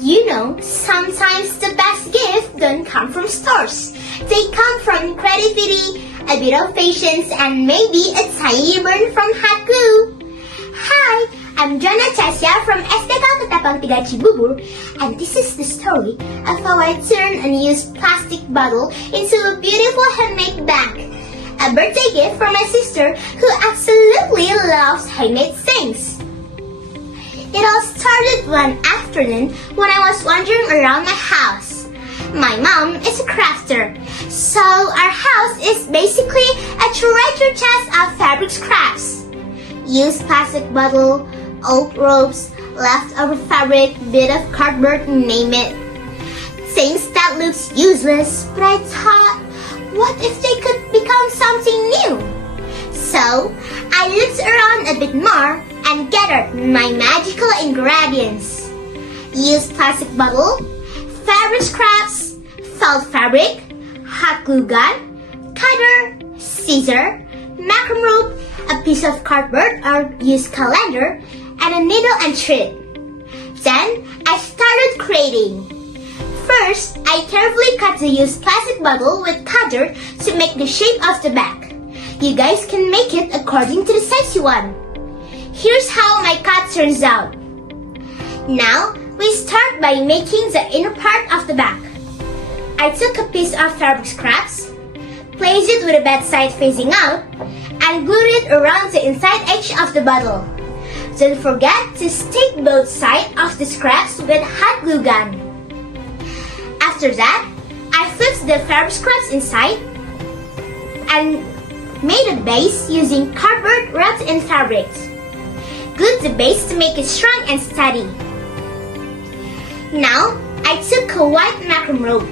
You know, sometimes the best gifts don't come from stores. They come from creativity, a bit of patience, and maybe a tiny burn from hot glue. Hi, I'm Joanna Chasya from STK Ketapang 3 Cibubur, and this is the story of how I turned an used plastic bottle into a beautiful handmade bag. A birthday gift from my sister who absolutely loves handmade things. It all started one afternoon when I was wandering around my house. My mom is a crafter, so our house is basically a treasure chest of fabric scraps. Used plastic bottle, old ropes, leftover fabric, bit of cardboard, name it. Things that looks useless, but I thought, what if they could become something new? So, I looked around a bit more and gathered my magical ingredients. Used plastic bottle, fabric scraps, felt fabric, hot glue gun, cutter, scissor, macrame rope, a piece of cardboard or used calendar, and a needle and thread. Then, I started creating. First, I carefully cut the used plastic bottle with cutter to make the shape of the bag. You guys can make it according to the size you want. Here's how my cut turns out. Now, we start by making the inner part of the bag. I took a piece of fabric scraps, placed it with the bed side facing out, and glued it around the inside edge of the bottle. Don't forget to stick both sides of the scraps with hot glue gun. After that, I flipped the fabric scraps inside and made a base using cardboard wrapped in fabric. Glued the base to make it strong and steady. Now, I took a white macrame rope.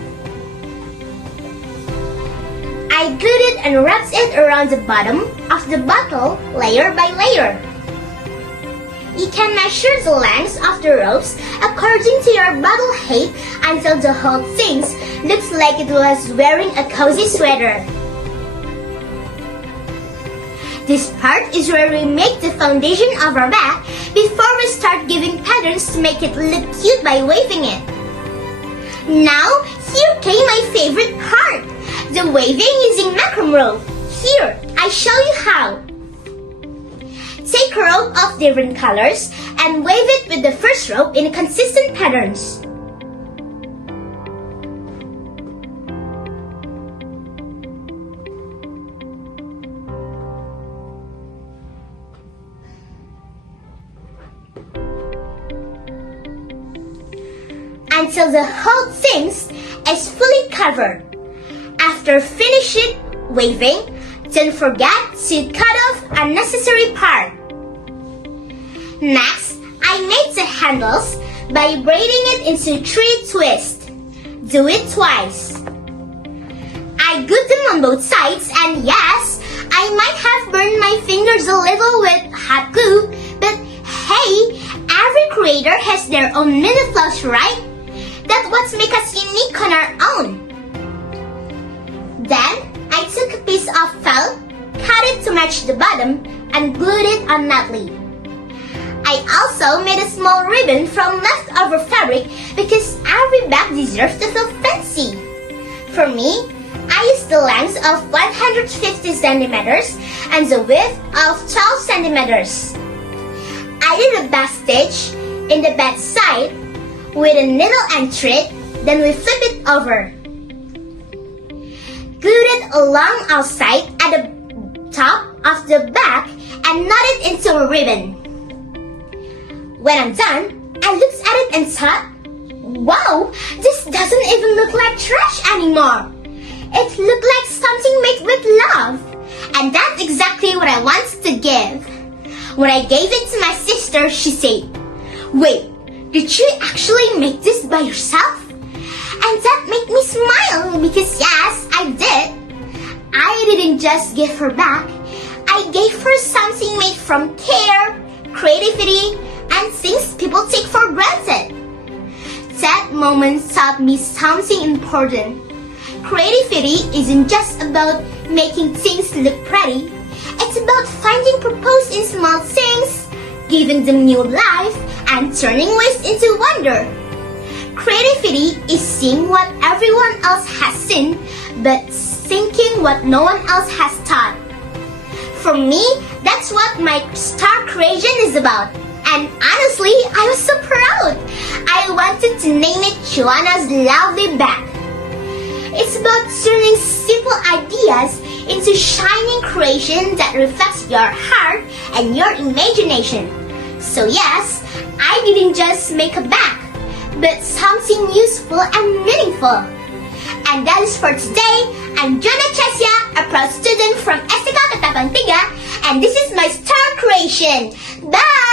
I glued it and wrapped it around the bottom of the bottle layer by layer. You can measure the length of the ropes according to your bottle height until the whole thing looks like it was wearing a cozy sweater. This part is where we make the foundation of our bag before we start giving patterns to make it look cute by waving it. Now, here came my favorite part, the waving using macrame rope. Here, I show you how. Take a rope of different colors and wave it with the first rope in consistent patterns. Until the whole thing is fully covered. After finishing waving, don't forget to cut off unnecessary part. Next, I made the handles by braiding it into 3 twists. Do it twice. I glued them on both sides, and yes, I might have burned my fingers a little with hot glue, but hey, every creator has their own little flaws, right? That's what makes us unique on our own. Then, I took a piece of felt, cut it to match the bottom, and glued it on neatly. I also made a small ribbon from leftover fabric because every bag deserves to feel fancy. For me, I used the length of 150 centimeters and the width of 12 centimeters. I did a back stitch in the back side with a needle and thread, then we flip it over. Glued it along outside at the top of the bag and knot it into a ribbon. When I'm done, I looked at it and thought, wow, this doesn't even look like trash anymore. It looked like something made with love. And that's exactly what I wanted to give. When I gave it to my sister, she said, wait, did you actually make this by yourself? And that made me smile because yes, I did. I didn't just give her back. I gave her something made from care, creativity, and things people take for granted. That moment taught me something important. Creativity isn't just about making things look pretty. It's about finding purpose in small things, giving them new life, and turning waste into wonder. Creativity is seeing what everyone else has seen, but thinking what no one else has thought. For me, that's what my star creation is about. And honestly, I was so proud. I wanted to name it Joanna's Lovely Bag. It's about turning simple ideas into shining creation that reflects your heart and your imagination. So yes, I didn't just make a bag, but something useful and meaningful. And that is for today. I'm Joanna Chasya, a proud student from STK Ketapang 3, and this is my star creation. Bye!